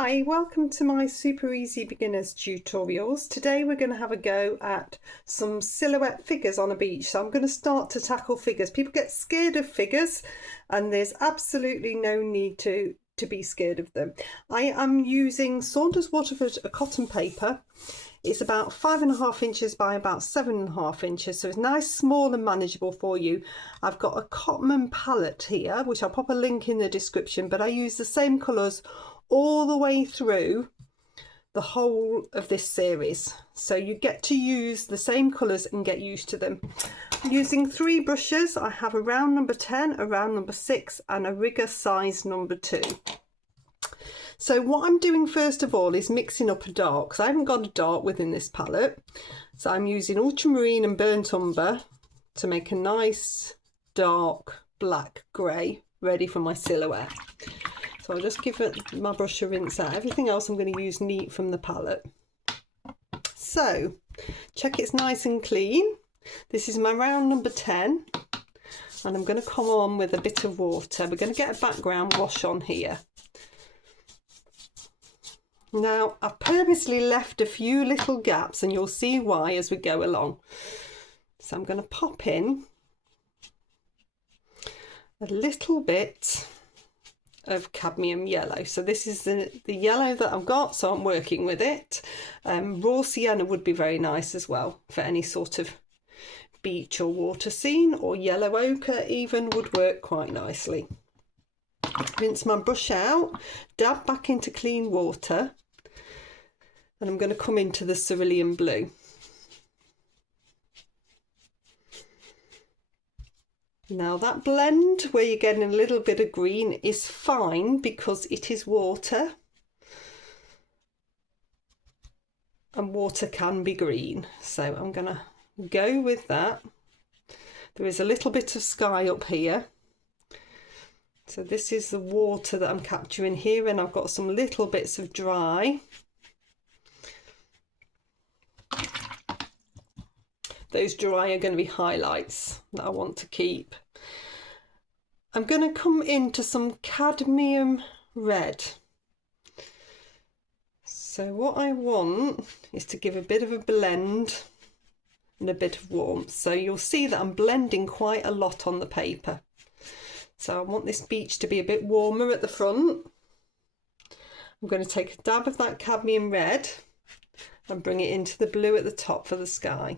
Hi, welcome to my super easy beginners tutorials. Today we're going to have a go at some silhouette figures on a beach. So I'm going to start to tackle figures. People get scared of figures and there's absolutely no need to be scared of them. I am using Saunders Waterford cotton paper. It's about 5.5 inches by about 7.5 inches, so it's nice, small and manageable for you. I've got a cotton palette here, which I'll pop a link in the description, but I use the same colours all the way through the whole of this series. So you get to use the same colours and get used to them. I'm using 3 brushes. I have a round number 10, a round number 6 and a rigger size number 2. So what I'm doing first of all is mixing up a dark, because I haven't got a dark within this palette. So I'm using ultramarine and burnt umber to make a nice dark black grey ready for my silhouette. So I'll just give my brush a rinse out. Everything else I'm going to use neat from the palette. So check it's nice and clean. This is my round number 10 and I'm going to come on with a bit of water. We're going to get a background wash on here. Now I've purposely left a few little gaps and you'll see why as we go along. So I'm going to pop in a little bit of cadmium yellow. So this is the yellow that I've got, so I'm working with it. Raw sienna would be very nice as well for any sort of beach or water scene, or yellow ochre even would work quite nicely. Rinse my brush out, dab back into clean water, and I'm going to come into the cerulean blue. Now that blend where you're getting a little bit of green is fine because it is water and water can be green. So I'm going to go with that. There is a little bit of sky up here. So this is the water that I'm capturing here, and I've got some little bits of dry. Those dry are going to be highlights that I want to keep. I'm going to come into some cadmium red. So what I want is to give a bit of a blend and a bit of warmth. So you'll see that I'm blending quite a lot on the paper. So I want this beach to be a bit warmer at the front. I'm going to take a dab of that cadmium red and bring it into the blue at the top for the sky.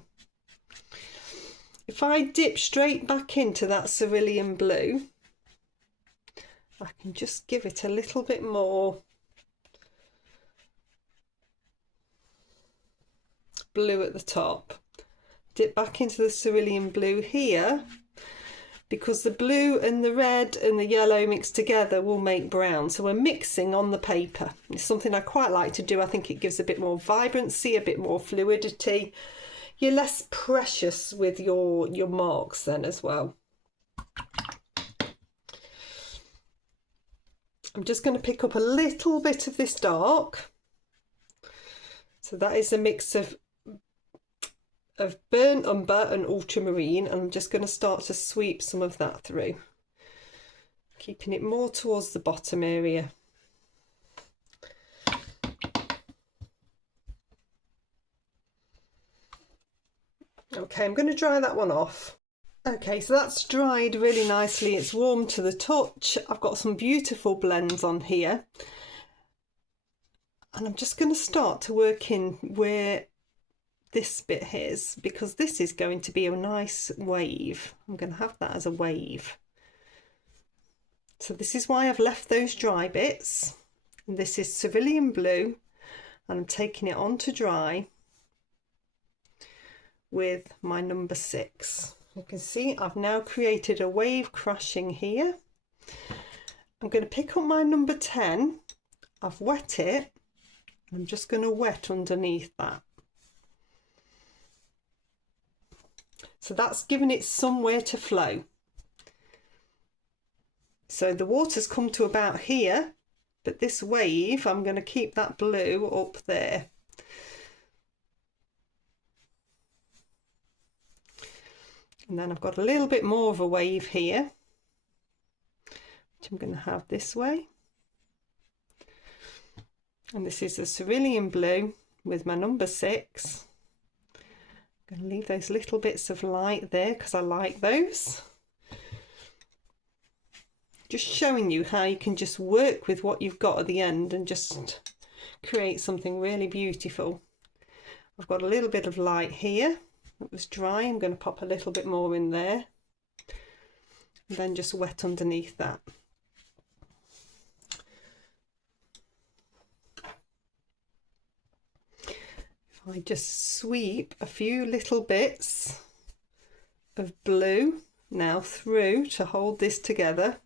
If I dip straight back into that cerulean blue, I can just give it a little bit more blue at the top. Dip back into the cerulean blue here, because the blue and the red and the yellow mixed together will make brown. So we're mixing on the paper. It's something I quite like to do. I think it gives a bit more vibrancy, a bit more fluidity. You're less precious with your marks then as well. I'm just going to pick up a little bit of this dark. So that is a mix of burnt umber and ultramarine, and I'm just going to start to sweep some of that through, keeping it more towards the bottom area. Okay, I'm going to dry that one off. Okay, so that's dried really nicely. It's warm to the touch. I've got some beautiful blends on here. And I'm just going to start to work in where this bit is, because this is going to be a nice wave. I'm going to have that as a wave. So this is why I've left those dry bits. And this is cerulean blue, and I'm taking it on to dry with my number 6. You can see I've now created a wave crashing here. I'm going to pick up my number 10. I've wet it. I'm just going to wet underneath that. So that's given it somewhere to flow. So the water's come to about here, but this wave, I'm going to keep that blue up there. And then I've got a little bit more of a wave here, which I'm going to have this way. And this is a cerulean blue with my number 6. I'm going to leave those little bits of light there because I like those. Just showing you how you can just work with what you've got at the end and just create something really beautiful. I've got a little bit of light here that was dry. I'm going to pop a little bit more in there and then just wet underneath that. I just sweep a few little bits of blue now through to hold this together.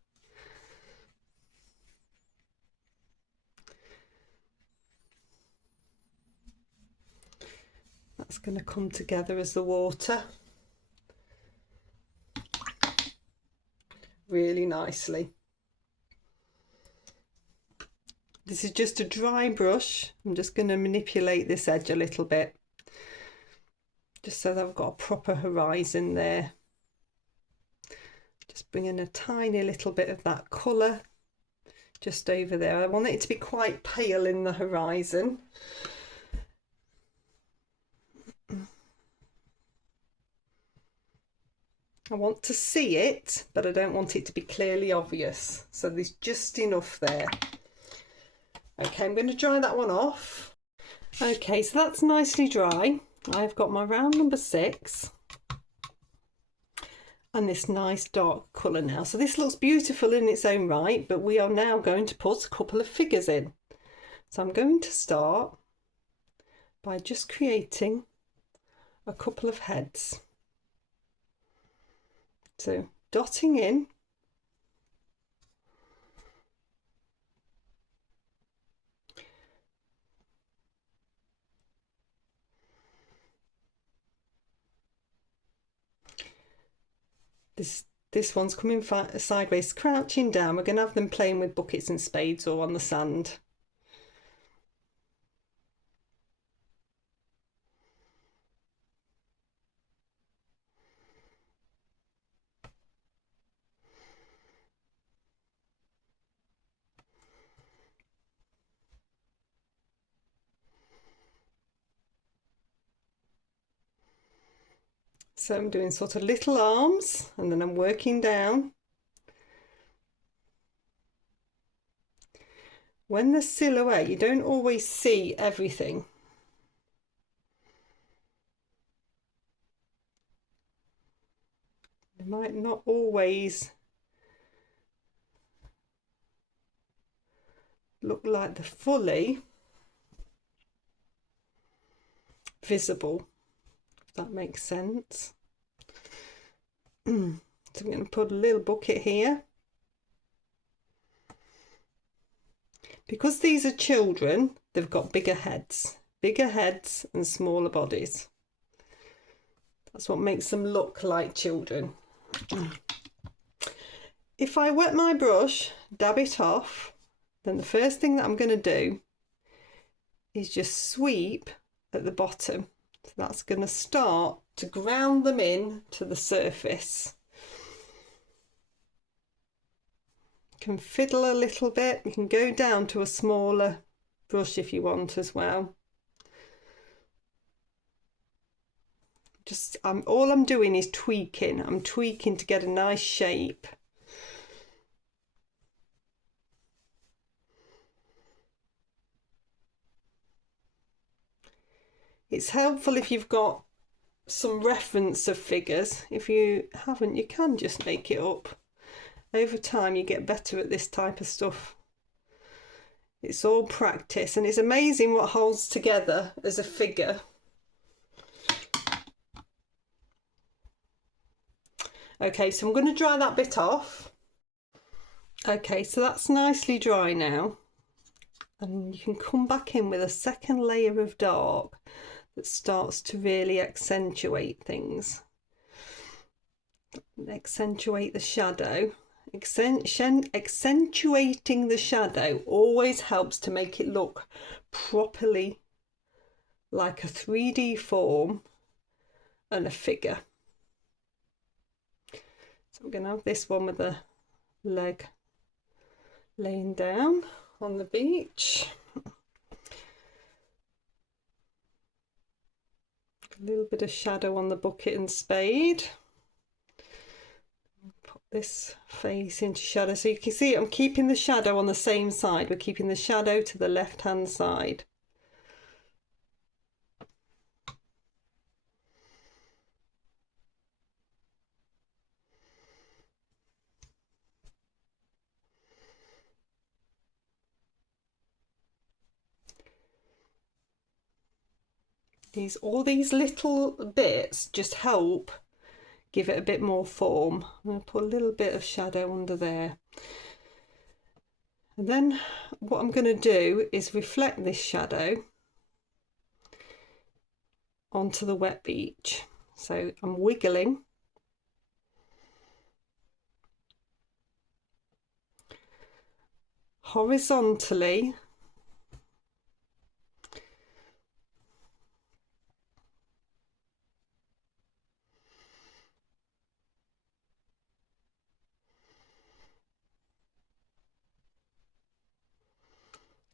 That's going to come together as the water really nicely. This is just a dry brush. I'm just going to manipulate this edge a little bit, just so that I've got a proper horizon there. Just bringing a tiny little bit of that colour just over there. I want it to be quite pale in the horizon. I want to see it, but I don't want it to be clearly obvious. So there's just enough there. Okay, I'm going to dry that one off. Okay, so that's nicely dry. I've got my round number 6 and this nice dark colour now. So this looks beautiful in its own right, but we are now going to put a couple of figures in. So I'm going to start by just creating a couple of heads. So dotting in this one's coming sideways, crouching down. We're going to have them playing with buckets and spades or on the sand. So I'm doing sort of little arms and then I'm working down. When the silhouette, you don't always see everything. It might not always look like they're fully visible, if that makes sense. So I'm going to put a little bucket here. Because these are children, they've got bigger heads and smaller bodies. That's what makes them look like children. If I wet my brush, dab it off, then the first thing that I'm going to do is just sweep at the bottom. So that's going to start to ground them in to the surface. You can fiddle a little bit. You can go down to a smaller brush if you want as well. Just all I'm doing is tweaking. I'm tweaking to get a nice shape. It's helpful if you've got some reference of figures. If you haven't, you can just make it up. Over time, you get better at this type of stuff. It's all practice, and it's amazing what holds together as a figure. Okay, so I'm going to dry that bit off. Okay, so that's nicely dry now. And you can come back in with a second layer of dark that starts to really accentuate things. Accentuate the shadow. Accentuating the shadow always helps to make it look properly like a 3D form and a figure. So I'm going to have this one with the leg laying down on the beach. A little bit of shadow on the bucket and spade. Put this face into shadow. So you can see I'm keeping the shadow on the same side. We're keeping the shadow to the left hand side. All these little bits just help give it a bit more form. I'm going to put a little bit of shadow under there. And then what I'm going to do is reflect this shadow onto the wet beach. So I'm wiggling horizontally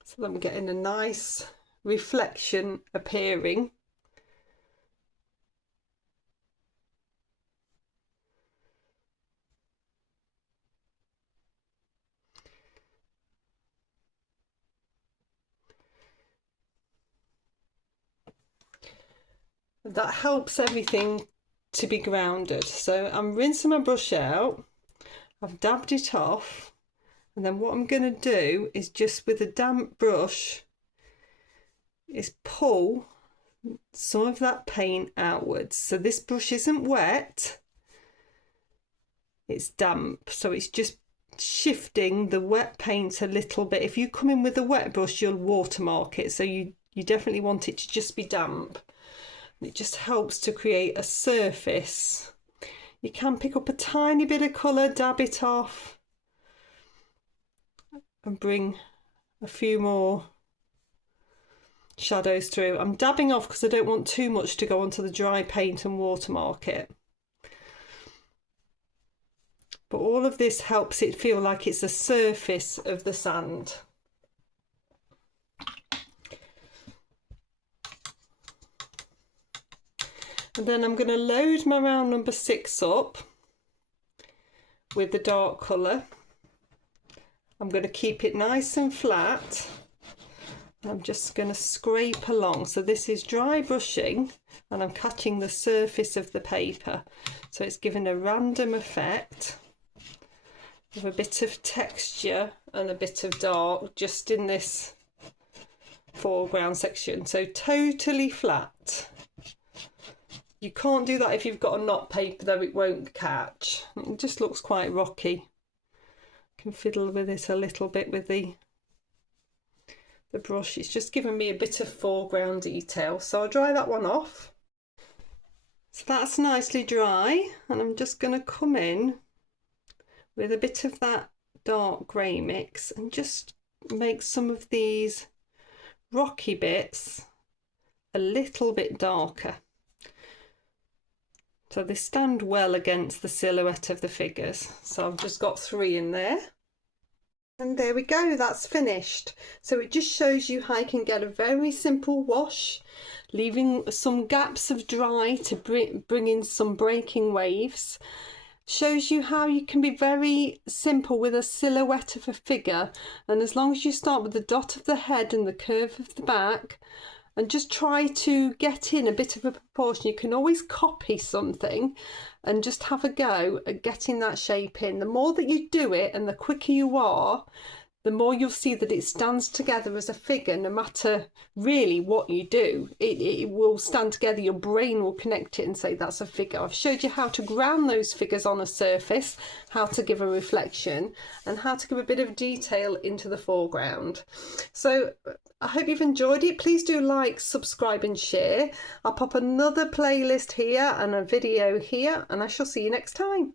so that I'm getting a nice reflection appearing. That helps everything to be grounded. So I'm rinsing my brush out, I've dabbed it off, and then what I'm going to do is just with a damp brush is pull some of that paint outwards. So this brush isn't wet, it's damp, so it's just shifting the wet paint a little bit. If you come in with a wet brush, you'll watermark it, so you definitely want it to just be damp. It just helps to create a surface. You can pick up a tiny bit of colour, dab it off, and bring a few more shadows through. I'm dabbing off because I don't want too much to go onto the dry paint and watermark it. But all of this helps it feel like it's the surface of the sand. And then I'm going to load my round number 6 up with the dark colour. I'm going to keep it nice and flat. I'm just going to scrape along. So this is dry brushing and I'm catching the surface of the paper. So it's giving a random effect of a bit of texture and a bit of dark just in this foreground section. So totally flat. You can't do that if you've got a knot paper, though it won't catch. It just looks quite rocky. Can fiddle with it a little bit with the brush. It's just giving me a bit of foreground detail. So I'll dry that one off. So that's nicely dry, and I'm just going to come in with a bit of that dark grey mix and just make some of these rocky bits a little bit darker. So they stand well against the silhouette of the figures. So I've just got 3 in there. And there we go, that's finished. So it just shows you how you can get a very simple wash, leaving some gaps of dry to bring in some breaking waves. Shows you how you can be very simple with a silhouette of a figure. And as long as you start with the dot of the head and the curve of the back, and just try to get in a bit of a proportion. You can always copy something and just have a go at getting that shape in. The more that you do it and the quicker you are, the more you'll see that it stands together as a figure. No matter really what you do, it will stand together. Your brain will connect it and say that's a figure. I've showed you how to ground those figures on a surface, how to give a reflection, and how to give a bit of detail into the foreground. So I hope you've enjoyed it. Please do like, subscribe and share. I'll pop another playlist here and a video here, and I shall see you next time.